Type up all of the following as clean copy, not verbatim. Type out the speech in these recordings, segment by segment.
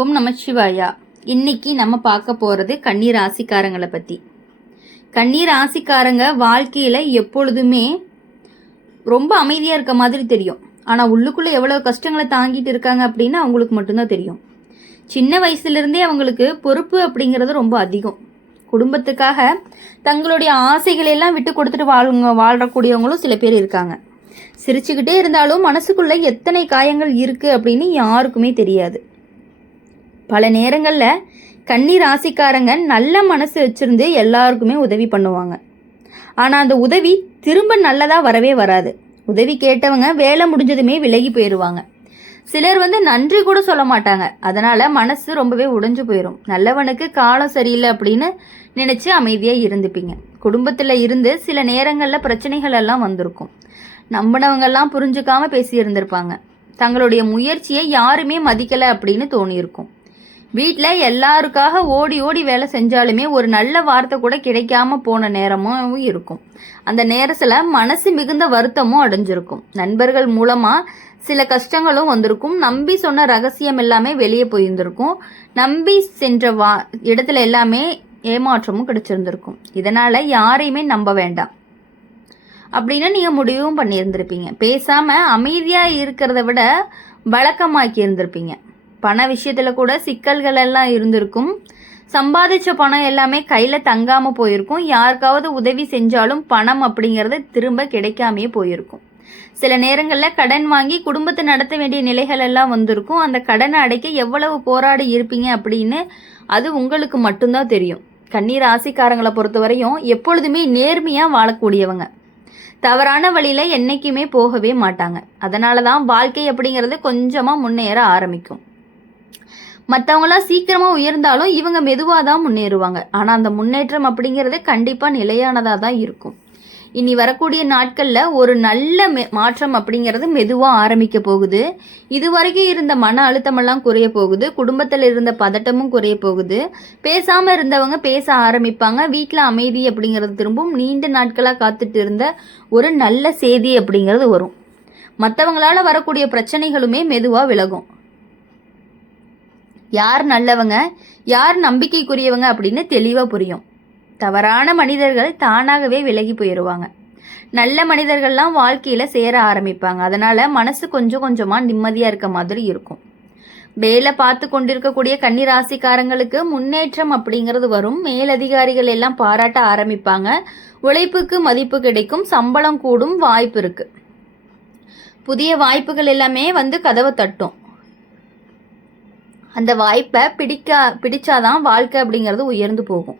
ஓம் நமச்சிவாயா. இன்னைக்கு நம்ம பார்க்க போகிறது கன்னி ராசிக்காரங்களை பற்றி. கன்னி ராசிக்காரங்க வாழ்க்கையில் எப்பொழுதுமே ரொம்ப அமைதியாக இருக்க மாதிரி தெரியும். ஆனால் உள்ளுக்குள்ளே எவ்வளோ கஷ்டங்களை தாங்கிட்டு இருக்காங்க அப்படின்னு அவங்களுக்கு மட்டும்தான் தெரியும். சின்ன வயசுலேருந்தே அவங்களுக்கு பொறுப்பு அப்படிங்கிறது ரொம்ப அதிகம். குடும்பத்துக்காக தங்களுடைய ஆசைகளெல்லாம் விட்டு கொடுத்துட்டு வாழ்றக்கூடியவங்களும் சில பேர் இருக்காங்க. சிரிச்சுக்கிட்டே இருந்தாலும் மனசுக்குள்ளே எத்தனை காயங்கள் இருக்குது அப்படின்னு யாருக்குமே தெரியாது. பல நேரங்களில் கன்னி ராசிக்காரங்க நல்ல மனசு வச்சுருந்து எல்லாருக்குமே உதவி பண்ணுவாங்க. ஆனால் அந்த உதவி திரும்ப நல்லதாக வரவே வராது. உதவி கேட்டவங்க வேலை முடிஞ்சதுமே விலகி போயிடுவாங்க. சிலர் நன்றி கூட சொல்ல மாட்டாங்க. அதனால் மனசு ரொம்பவே உடைஞ்சு போயிடும். நல்லவனுக்கு காலம் சரியில்லை அப்படின்னு நினச்சி அமைதியாக இருந்துப்பீங்க. குடும்பத்தில் இருந்து சில நேரங்களில் பிரச்சனைகள் எல்லாம் வந்திருக்கும். நம்பினவங்கெல்லாம் புரிஞ்சுக்காமல் பேசி இருந்திருப்பாங்க. தங்களுடைய முயற்சியை யாருமே மதிக்கலை அப்படின்னு தோணியிருக்கும். வீட்டில் எல்லாருக்காக ஓடி ஓடி வேலை செஞ்சாலுமே ஒரு நல்ல வார்த்தை கூட கிடைக்காம போன நேரமும் இருக்கும். அந்த நேரத்தில் மனசு மிகுந்த வருத்தமும் அடைஞ்சிருக்கும். நண்பர்கள் மூலமாக சில கஷ்டங்களும் வந்திருக்கும். நம்பி சொன்ன ரகசியம் எல்லாமே வெளியே போயிருந்திருக்கும். நம்பி சென்ற இடத்துல எல்லாமே ஏமாற்றமும் கிடைச்சிருந்திருக்கும். இதனால் யாரையுமே நம்ப வேண்டாம் அப்படின்னு நீங்கள் முடிவும் பண்ணியிருந்திருப்பீங்க. பேசாமல் அமைதியாக இருக்கிறத விட வழக்கமாக்கி இருந்திருப்பீங்க. பண விஷயத்தில் கூட சிக்கல்கள் எல்லாம் இருந்திருக்கும். சம்பாதிச்ச பணம் எல்லாமே கையில் தங்காமல் போயிருக்கும். யாருக்காவது உதவி செஞ்சாலும் பணம் அப்படிங்கிறது திரும்ப கிடைக்காமையே போயிருக்கும். சில நேரங்களில் கடன் வாங்கி குடும்பத்தை நடத்த வேண்டிய நிலைகள் எல்லாம் வந்திருக்கும். அந்த கடனை அடைக்க எவ்வளவு போராடி இருப்பீங்க அப்படின்னு அது உங்களுக்கு மட்டும்தான் தெரியும். கன்னி ராசிக்காரங்களை பொறுத்தவரையும் எப்பொழுதுமே நேர்மையாக வாழக்கூடியவங்க. தவறான வழியில் என்றைக்குமே போகவே மாட்டாங்க. அதனால தான் வாழ்க்கை அப்படிங்கிறது கொஞ்சமாக முன்னேற ஆரம்பிக்கும். மற்றவங்களாம் சீக்கிரமாக உயர்ந்தாலும் இவங்க மெதுவாக தான் முன்னேறுவாங்க. ஆனால் அந்த முன்னேற்றம் அப்படிங்கிறது கண்டிப்பாக நிலையானதாக தான் இருக்கும். இனி வரக்கூடிய நாட்களில் ஒரு நல்ல மாற்றம் அப்படிங்கிறது மெதுவாக ஆரம்பிக்க போகுது. இதுவரைக்கும் இருந்த மன அழுத்தமெல்லாம் குறைய போகுது. குடும்பத்தில் இருந்த பதட்டமும் குறைய போகுது. பேசாமல் இருந்தவங்க பேச ஆரம்பிப்பாங்க. வீட்டில் அமைதி அப்படிங்கிறது திரும்பும். நீண்ட நாட்களாக காத்துட்டு இருந்த ஒரு நல்ல செய்தி அப்படிங்கிறது வரும். மற்றவங்களால வரக்கூடிய பிரச்சனைகளுமே மெதுவாக விலகும். யார் நல்லவங்க யார் நம்பிக்கைக்குரியவங்க அப்படின்னு தெளிவாக புரியும். தவறான மனிதர்கள் தானாகவே விலகி போயிடுவாங்க. நல்ல மனிதர்கள்லாம் வாழ்க்கையில் சேர ஆரம்பிப்பாங்க. அதனால் மனசு கொஞ்சம் கொஞ்சமாக நிம்மதியாக இருக்க மாதிரி இருக்கும். வேலை பார்த்து கொண்டிருக்கக்கூடிய கன்னி ராசிக்காரங்களுக்கு முன்னேற்றம் அப்படிங்கிறது வரும். மேலதிகாரிகள் எல்லாம் பாராட்ட ஆரம்பிப்பாங்க. உழைப்புக்கு மதிப்பு கிடைக்கும். சம்பளம் கூடும் வாய்ப்பு இருக்குது. புதிய வாய்ப்புகள் எல்லாமே கதவை தட்டும். அந்த வாய்ப்பை பிடிச்சாதான் வாழ்க்கை அப்படிங்கிறது உயர்ந்து போகும்.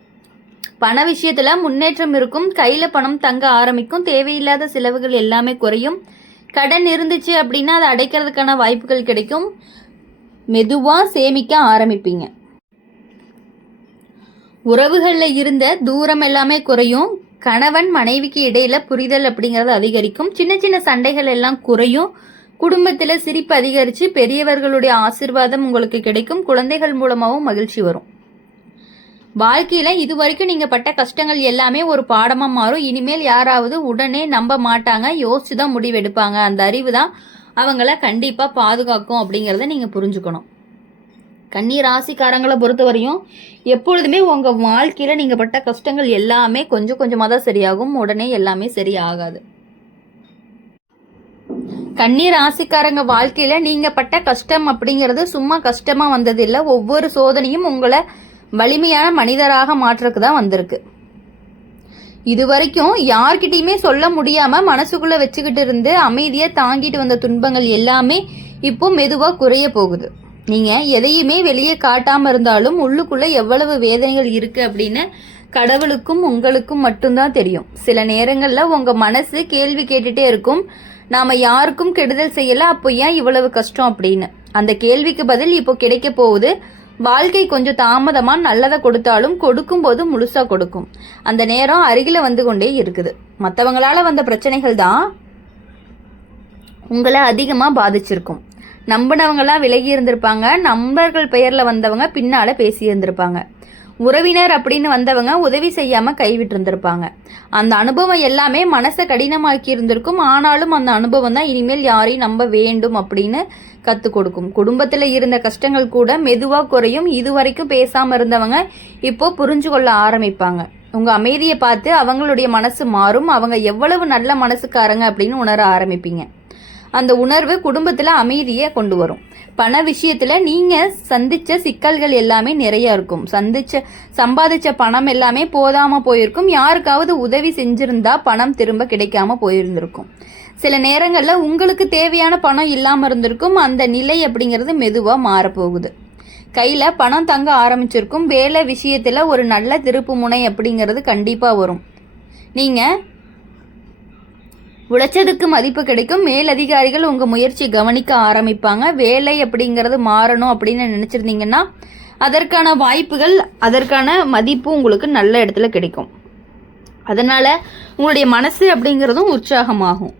பண விஷயத்தில் முன்னேற்றம் இருக்கும். கையில் பணம் தங்க ஆரம்பிக்கும். தேவையில்லாத செலவுகள் எல்லாமே குறையும். கடன் இருந்துச்சு அப்படின்னா அதை அடைக்கிறதுக்கான வாய்ப்புகள் கிடைக்கும். மெதுவாக சேமிக்க ஆரம்பிப்பீங்க. உறவுகளில் இருந்த தூரம் எல்லாமே குறையும். கணவன் மனைவிக்கு இடையில புரிதல் அப்படிங்கிறது அதிகரிக்கும். சின்ன சின்ன சண்டைகள் எல்லாம் குறையும். குடும்பத்தில் சிரிப்பு அதிகரித்து பெரியவர்களுடைய ஆசீர்வாதம் உங்களுக்கு கிடைக்கும். குழந்தைகள் மூலமாகவும் மகிழ்ச்சி வரும். வாழ்க்கையில் இதுவரைக்கும் நீங்கள் பட்ட கஷ்டங்கள் எல்லாமே ஒரு பாடமாக மாறும். இனிமேல் யாராவது உடனே நம்ப மாட்டாங்க. யோசிச்சு தான் முடிவெடுப்பாங்க. அந்த அறிவு தான் அவங்கள கண்டிப்பாக பாதுகாக்கும் அப்படிங்கிறத நீங்கள் புரிஞ்சுக்கணும். கன்னி ராசிக்காரங்களை பொறுத்தவரையும் எப்பொழுதுமே உங்கள் வாழ்க்கையில் நீங்கள் பட்ட கஷ்டங்கள் எல்லாமே கொஞ்சம் கொஞ்சமாக தான் சரியாகும். உடனே எல்லாமே சரியாகாது. கன்னி ராசிக்காரங்க வாழ்க்கையில நீங்க பட்ட கஷ்டம் அப்படிங்கிறது சும்மா கஷ்டமா வந்தது இல்லை. ஒவ்வொரு சோதனையும் உங்களை வலிமையான மனிதராக மாற்றுறதுக்கு தான் வந்திருக்கு. இது வரைக்கும் யார்கிட்டயுமே சொல்ல முடியாம மனசுக்குள்ள வச்சுக்கிட்டு இருந்து அமைதியா தாங்கிட்டு வந்த துன்பங்கள் எல்லாமே இப்போ மெதுவா குறைய போகுது. நீங்க எதையுமே வெளியே காட்டாம இருந்தாலும் உள்ளுக்குள்ள எவ்வளவு வேதனைகள் இருக்கு அப்படின்னு கடவுளுக்கும் உங்களுக்கும் மட்டும்தான் தெரியும். சில நேரங்கள்ல உங்க மனசு கேள்வி கேட்டுட்டே இருக்கும். நாம் யாருக்கும் கெடுதல் செய்யலை, அப்போ ஏன் இவ்வளவு கஷ்டம் அப்படின்னு. அந்த கேள்விக்கு பதில் இப்போ கிடைக்க போகுது. வாழ்க்கை கொஞ்சம் தாமதமாக நல்லதை கொடுத்தாலும் கொடுக்கும்போது முழுசாக கொடுக்கும். அந்த நேரம் அருகில் வந்து கொண்டே இருக்குது. மற்றவங்களால வந்த பிரச்சனைகள் தான் உங்களை அதிகமாக பாதிச்சிருக்கும். நம்பினவங்களாம் விலகி இருந்திருப்பாங்க. நண்பர்கள் பெயரில் வந்தவங்க பின்னால் பேசி இருந்திருப்பாங்க. உறவினர் அப்படின்னு வந்தவங்க உதவி செய்யாமல் கைவிட்டு இருந்திருப்பாங்க. அந்த அனுபவம் எல்லாமே மனசை கடினமாக்கி இருந்திருக்கும். ஆனாலும் அந்த அனுபவம் தான் இனிமேல் யாரையும் நம்ப வேண்டும் அப்படின்னு கற்றுக் கொடுக்கும். குடும்பத்தில் இருந்த கஷ்டங்கள் கூட மெதுவாக குறையும். இதுவரைக்கும் பேசாமல் இருந்தவங்க இப்போ புரிஞ்சு கொள்ள ஆரம்பிப்பாங்க. உங்கள் அமைதியை பார்த்து அவங்களுடைய மனசு மாறும். அவங்க எவ்வளவு நல்ல மனசுக்காரங்க அப்படின்னு உணர ஆரம்பிப்பீங்க. அந்த உணர்வு குடும்பத்தில் அமைதியை கொண்டு வரும். பண விஷயத்தில் நீங்கள் சந்தித்த சிக்கல்கள் எல்லாமே நிறைய இருக்கும். சம்பாதிச்ச பணம் எல்லாமே போதாமல் போயிருக்கும். யாருக்காவது உதவி செஞ்சுருந்தா பணம் திரும்ப கிடைக்காம போயிருந்திருக்கும். சில நேரங்களில் உங்களுக்கு தேவையான பணம் இல்லாமல் இருந்திருக்கும். அந்த நிலை அப்படிங்கிறது மெதுவாக மாறப்போகுது. கையில் பணம் தங்க ஆரம்பிச்சிருக்கும். வேலை விஷயத்தில் ஒரு நல்ல திருப்பு முனை அப்படிங்கிறது கண்டிப்பாக வரும். நீங்கள் உழைச்சதுக்கு மதிப்பு கிடைக்கும். மேலதிகாரிகள் உங்கள் முயற்சி கவனிக்க ஆரம்பிப்பாங்க. வேலை அப்படிங்கிறது மாறணும் அப்படின்னு நினச்சிருந்தீங்கன்னா அதற்கான வாய்ப்புகள், அதற்கான மதிப்பு உங்களுக்கு நல்ல இடத்துல கிடைக்கும். அதனால் உங்களுடைய மனசு அப்படிங்கிறதும் உற்சாகமாகும்.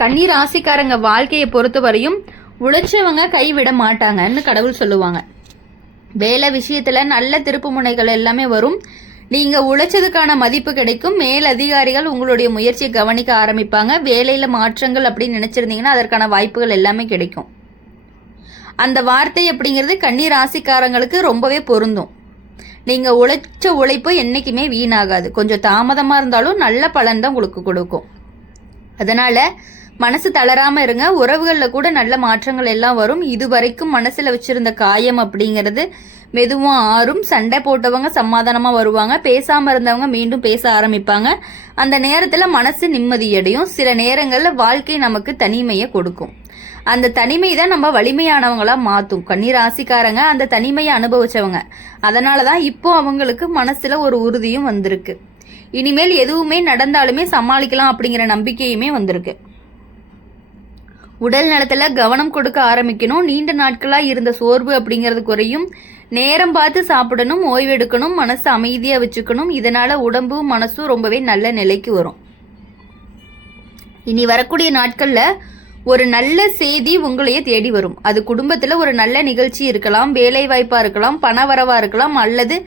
கன்னி ராசிக்காரங்க வாழ்க்கையை பொறுத்த வரையும் உழைச்சவங்க கைவிட மாட்டாங்கன்னு கடவுள் சொல்லுவாங்க. வேலை விஷயத்தில் நல்ல திருப்பு முனைகள் எல்லாமே வரும். நீங்கள் உழைச்சதுக்கான மதிப்பு கிடைக்கும். மேல் அதிகாரிகள் உங்களுடைய முயற்சியை கவனிக்க ஆரம்பிப்பாங்க. வேலையில் மாற்றங்கள் அப்படின்னு நினச்சிருந்தீங்கன்னா அதற்கான வாய்ப்புகள் எல்லாமே கிடைக்கும். அந்த வார்த்தை அப்படிங்கிறது கன்னி ராசிக்காரங்களுக்கு ரொம்பவே பொருந்தும். நீங்கள் உழைச்ச உழைப்பு என்றைக்குமே வீணாகாது. கொஞ்சம் தாமதமாக இருந்தாலும் நல்ல பலன் தான் உங்களுக்கு கொடுக்கும். அதனால் மனசு தளராமல் இருங்க. உறவுகளில் கூட நல்ல மாற்றங்கள் எல்லாம் வரும். இதுவரைக்கும் மனசில் வச்சுருந்த காயம் அப்படிங்கிறது மெதுவாக ஆறும். சண்டை போட்டவங்க சமாதானமாக வருவாங்க. பேசாமல் இருந்தவங்க மீண்டும் பேச ஆரம்பிப்பாங்க. அந்த நேரத்தில் மனசு நிம்மதியடையும். சில நேரங்களில் வாழ்க்கை நமக்கு தனிமையை கொடுக்கும். அந்த தனிமை தான் நம்ம வலிமையானவங்களாக மாற்றும். கன்னி ராசிக்காரங்க அந்த தனிமையை அனுபவிச்சவங்க. அதனால தான் இப்போ அவங்களுக்கு மனசில் ஒரு உறுதியும் வந்திருக்கு. இனிமேல் எதுவுமே நடந்தாலுமே சமாளிக்கலாம் அப்படிங்கிற நம்பிக்கையுமே வந்திருக்கு. உடல் நலத்தில் கவனம் கொடுக்க ஆரம்பிக்கணும். நீண்ட நாட்களாக இருந்த சோர்வு அப்படிங்கிறது குறையும். நேரம் பார்த்து சாப்பிடணும், ஓய்வெடுக்கணும், மனசு அமைதியாக வச்சுக்கணும். இதனால் உடம்பும் மனசும் ரொம்பவே நல்ல நிலைக்கு வரும். இனி வரக்கூடிய நாட்களில் ஒரு நல்ல செய்தி உங்களையே தேடி வரும். அது குடும்பத்தில் ஒரு நல்ல நிகழ்ச்சி இருக்கலாம், வேலை வாய்ப்பாக இருக்கலாம், பண வரவாக இருக்கலாம், அல்லது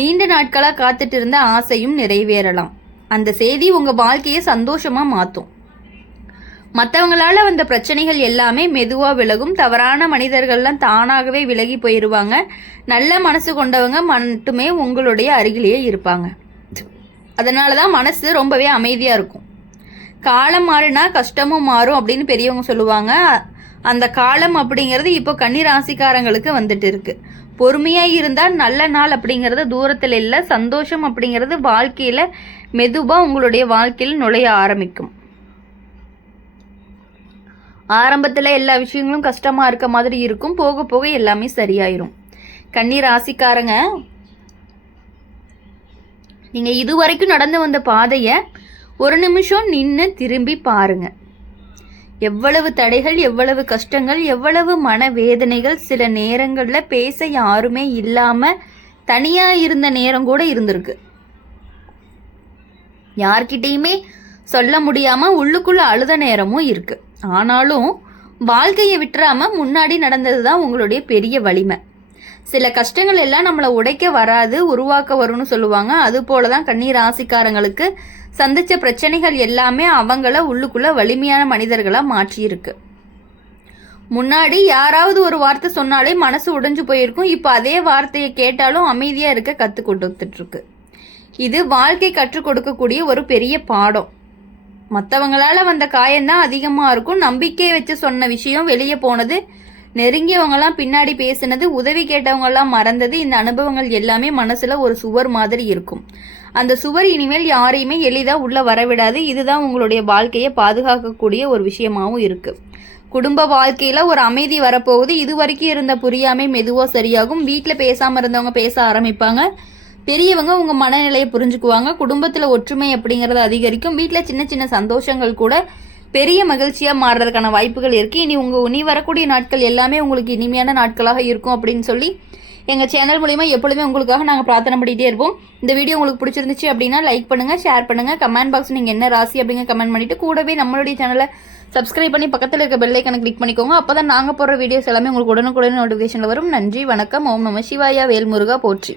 நீண்ட நாட்களாக காத்துட்டு இருந்த ஆசையும் நிறைவேறலாம். அந்த செய்தி உங்கள் வாழ்க்கையை சந்தோஷமாக மாற்றும். மற்றவங்களால வந்த பிரச்சனைகள் எல்லாமே மெதுவாக விலகும். தவறான மனிதர்கள்லாம் தானாகவே விலகி போயிடுவாங்க. நல்ல மனசு கொண்டவங்க மட்டுமே உங்களுடைய அருகிலேயே இருப்பாங்க. அதனால தான் மனசு ரொம்பவே அமைதியாக இருக்கும். காலம் மாறினா கஷ்டமும் மாறும் அப்படின்னு பெரியவங்க சொல்லுவாங்க. அந்த காலம் அப்படிங்கிறது இப்போ கன்னி ராசிக்காரங்களுக்கு வந்துட்டு இருக்கு. பொறுமையாக இருந்தால் நல்ல நாள் அப்படிங்கிறது தூரத்தில் இல்லை. சந்தோஷம் அப்படிங்கிறது வாழ்க்கையில் மெதுவாக உங்களுடைய வாழ்க்கையில் நுழைய ஆரம்பிக்கும். ஆரம்பத்தில் எல்லா விஷயங்களும் கஷ்டமாக இருக்க மாதிரி இருக்கும். போக போக எல்லாமே சரியாயிரும். கன்னி ராசிக்காரங்க, நீங்கள் இதுவரைக்கும் நடந்து வந்த பாதையை ஒரு நிமிஷம் நின்று திரும்பி பாருங்க. எவ்வளவு தடைகள், எவ்வளவு கஷ்டங்கள், எவ்வளவு மனவேதனைகள். சில நேரங்களில் பேச யாருமே இல்லாமல் தனியாக இருந்த நேரம் கூட இருந்திருக்கு. யார்கிட்டையுமே சொல்ல முடியாமல் உள்ளுக்குள்ளே அழுத நேரமும் இருக்குது. ஆனாலும் வாழ்க்கையை விட்டுறாம முன்னாடி நடந்தது தான் உங்களுடைய பெரிய வலிமை. சில கஷ்டங்கள் எல்லாம் நம்மளை உடைக்க வராது, உருவாக்க வரும்னு சொல்லுவாங்க. அது போல தான் கன்னி ராசிக்காரங்களுக்கு சந்திச்ச பிரச்சனைகள் எல்லாமே அவங்கள உள்ளுக்குள்ள வலிமையான மனிதர்களாக மாற்றியிருக்கு. முன்னாடி யாராவது ஒரு வார்த்தை சொன்னாலே மனசு உடைஞ்சு போயிருக்கும். இப்போ அதே வார்த்தையை கேட்டாலும் அமைதியாக இருக்க கற்றுக் கொடுத்துட்ருக்கு. இது வாழ்க்கை கற்றுக் கொடுக்கக்கூடிய ஒரு பெரிய பாடம். மற்றவங்களால வந்த காயம்தான் அதிகமாக இருக்கும். நம்பிக்கையை வச்சு சொன்ன விஷயம் வெளியே போனது, நெருங்கியவங்களாம் பின்னாடி பேசினது, உதவி கேட்டவங்கெல்லாம் மறந்தது. இந்த அனுபவங்கள் எல்லாமே மனசில் ஒரு சுவர் மாதிரி இருக்கும். அந்த சுவர் இனிமேல் யாரையுமே எளிதாக உள்ளே வரவிடாது. இதுதான் உங்களுடைய வாழ்க்கையை பாதுகாக்கக்கூடிய ஒரு விஷயமாகவும் இருக்குது. குடும்ப வாழ்க்கையில் ஒரு அமைதி வரப்போகுது. இது வரைக்கும் இருந்த புரியாமை மெதுவாக சரியாகும். வீட்டில் பேசாமல் இருந்தவங்க பேச ஆரம்பிப்பாங்க. பெரியவங்க உங்கள் மனநிலையை புரிஞ்சுக்குவாங்க. குடும்பத்தில் ஒற்றுமை அப்படிங்கிறது அதிகரிக்கும். வீட்டில் சின்ன சின்ன சந்தோஷங்கள் கூட பெரிய மகிழ்ச்சியாக மாறுறதுக்கான வாய்ப்புகள் இருக்குது. இனி வரக்கூடிய நாட்கள் எல்லாமே உங்களுக்கு இனிமையான நாட்களாக இருக்கும் அப்படின்னு சொல்லி எங்கள் சேனல் மூலிமா எப்பொழுதுமே உங்களுக்காக நாங்கள் பிரார்த்தனை பண்ணிகிட்டே இருப்போம். இந்த வீடியோ உங்களுக்கு பிடிச்சிருந்துச்சு அப்படின்னா லைக் பண்ணுங்கள், ஷேர் பண்ணுங்கள், கமெண்ட் பாக்ஸ் நீங்கள் என்ன ராசி அப்படிங்க கமெண்ட் பண்ணிவிட்டு கூடவே நம்மளுடைய சேனலை சப்ஸ்கிரைப் பண்ணி பக்கத்தில் இருக்க பெல் ஐக்கனை கிளிக் பண்ணிக்கோங்க. அப்போ தான் நாங்கள் போடுற வீடியோஸ் எல்லாமே உங்களுக்கு உடனுக்குடன் நோட்டிஃபிகேஷனில் வரும். நன்றி, வணக்கம். ஓம் நம சிவாயா. வேல்முருகா போற்றி.